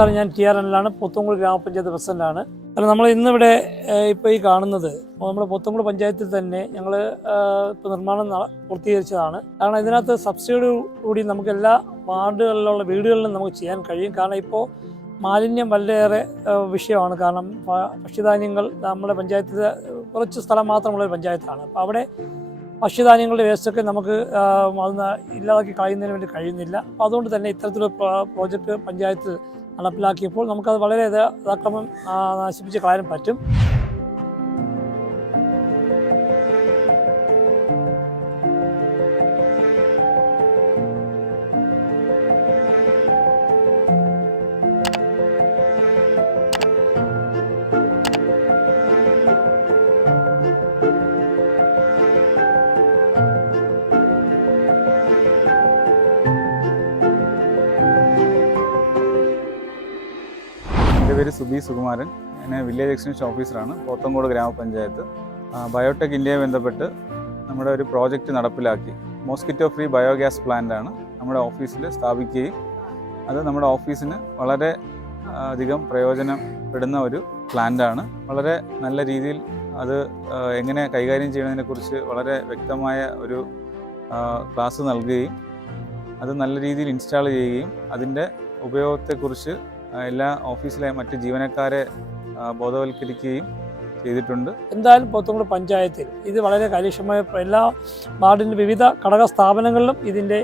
നമസ്കാരം, ഞാൻ T R അനിലാണ്, പോത്തൻകുളം ഗ്രാമപഞ്ചായത്ത് പ്രസിഡന്റാണ്. കാരണം നമ്മൾ ഇന്നിവിടെ ഇപ്പോൾ ഈ കാണുന്നത് നമ്മുടെ പോത്തൻകുളം പഞ്ചായത്തിൽ തന്നെ ഞങ്ങൾ ഇപ്പോൾ നിർമ്മാണം പൂർത്തീകരിച്ചതാണ്. കാരണം ഇതിനകത്ത് സബ്സിഡി കൂടി നമുക്ക് എല്ലാ വാർഡുകളിലുള്ള വീടുകളിലും നമുക്ക് ചെയ്യാൻ കഴിയും. കാരണം ഇപ്പോൾ മാലിന്യം വളരെയേറെ വിഷയമാണ്. കാരണം ഭക്ഷ്യധാന്യങ്ങൾ നമ്മുടെ പഞ്ചായത്തിൽ കുറച്ച് സ്ഥലം മാത്രമുള്ളൊരു പഞ്ചായത്താണ്. അപ്പോൾ അവിടെ ഭക്ഷ്യധാന്യങ്ങളുടെ വേസ്റ്റൊക്കെ നമുക്ക് അതൊന്ന് ഇല്ലാതാക്കി കളയുന്നതിന് വേണ്ടി കഴിയുന്നില്ല. അപ്പോൾ അതുകൊണ്ട് തന്നെ ഇത്തരത്തിലൊരു പ്രോജക്റ്റ് പഞ്ചായത്ത് നടപ്പിലാക്കിയപ്പോൾ നമുക്കത് വളരെ യഥാക്രമം നശിപ്പിച്ച് കളയാൻ പറ്റും. എൻ്റെ പേര് സുബി സുകുമാരൻ. ഞാൻ വില്ലേജ് എക്സ്റ്റൻഷൻ ഓഫീസറാണ്, പോത്തൻകുളം ഗ്രാമപഞ്ചായത്ത്. ബയോടെക് ഇന്ത്യയുമായി ബന്ധപ്പെട്ട് നമ്മുടെ ഒരു പ്രോജക്റ്റ് നടപ്പിലാക്കി. മോസ്കിറ്റോ ഫ്രീ ബയോഗ്യാസ് പ്ലാന്റാണ് നമ്മുടെ ഓഫീസിൽ സ്ഥാപിക്കുകയും അത് നമ്മുടെ ഓഫീസിന് വളരെ അധികം പ്രയോജനപ്പെടുന്ന ഒരു പ്ലാന്റാണ്. വളരെ നല്ല രീതിയിൽ അത് എങ്ങനെ കൈകാര്യം ചെയ്യുന്നതിനെക്കുറിച്ച് വളരെ വ്യക്തമായ ഒരു ക്ലാസ് നൽകുകയും അത് നല്ല രീതിയിൽ ഇൻസ്റ്റാൾ ചെയ്യുകയും അതിൻ്റെ ഉപയോഗത്തെക്കുറിച്ച് എല്ലാ ഓഫീസിലെ മറ്റ് ജീവനക്കാരെ ബോധവൽക്കരിക്കുകയും ചെയ്തിട്ടുണ്ട്. എന്തായാലും പോത്തൻകുളം പഞ്ചായത്തിൽ ഇത് വളരെ കാര്യക്ഷമമായ എല്ലാ വാർഡിൻ്റെ വിവിധ ഘടക സ്ഥാപനങ്ങളിലും ഇതിൻ്റെ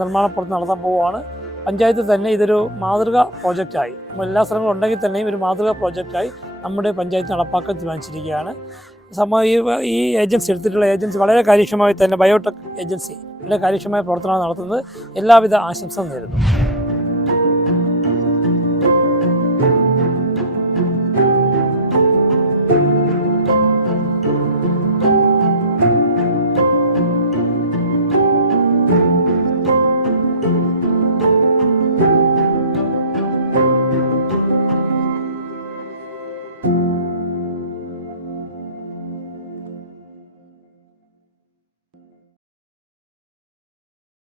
നിർമ്മാണ പ്രവർത്തനം നടത്താൻ പോവുകയാണ്. പഞ്ചായത്തിൽ തന്നെ ഇതൊരു മാതൃകാ പ്രോജക്റ്റായി, എല്ലാ സ്ഥലങ്ങളും ഉണ്ടെങ്കിൽ തന്നെയും ഒരു മാതൃകാ പ്രോജക്റ്റായി നമ്മുടെ പഞ്ചായത്ത് നടപ്പാക്കാൻ തീരുമാനിച്ചിരിക്കുകയാണ്. ഈ ഏജൻസി എടുത്തിട്ടുള്ള ഏജൻസി വളരെ കാര്യക്ഷമമായി തന്നെ ബയോടെക് ഏജൻസി വളരെ കാര്യക്ഷമമായ പ്രവർത്തനമാണ് നടത്തുന്നത്. എല്ലാവിധ ആശംസ നേരുന്നു.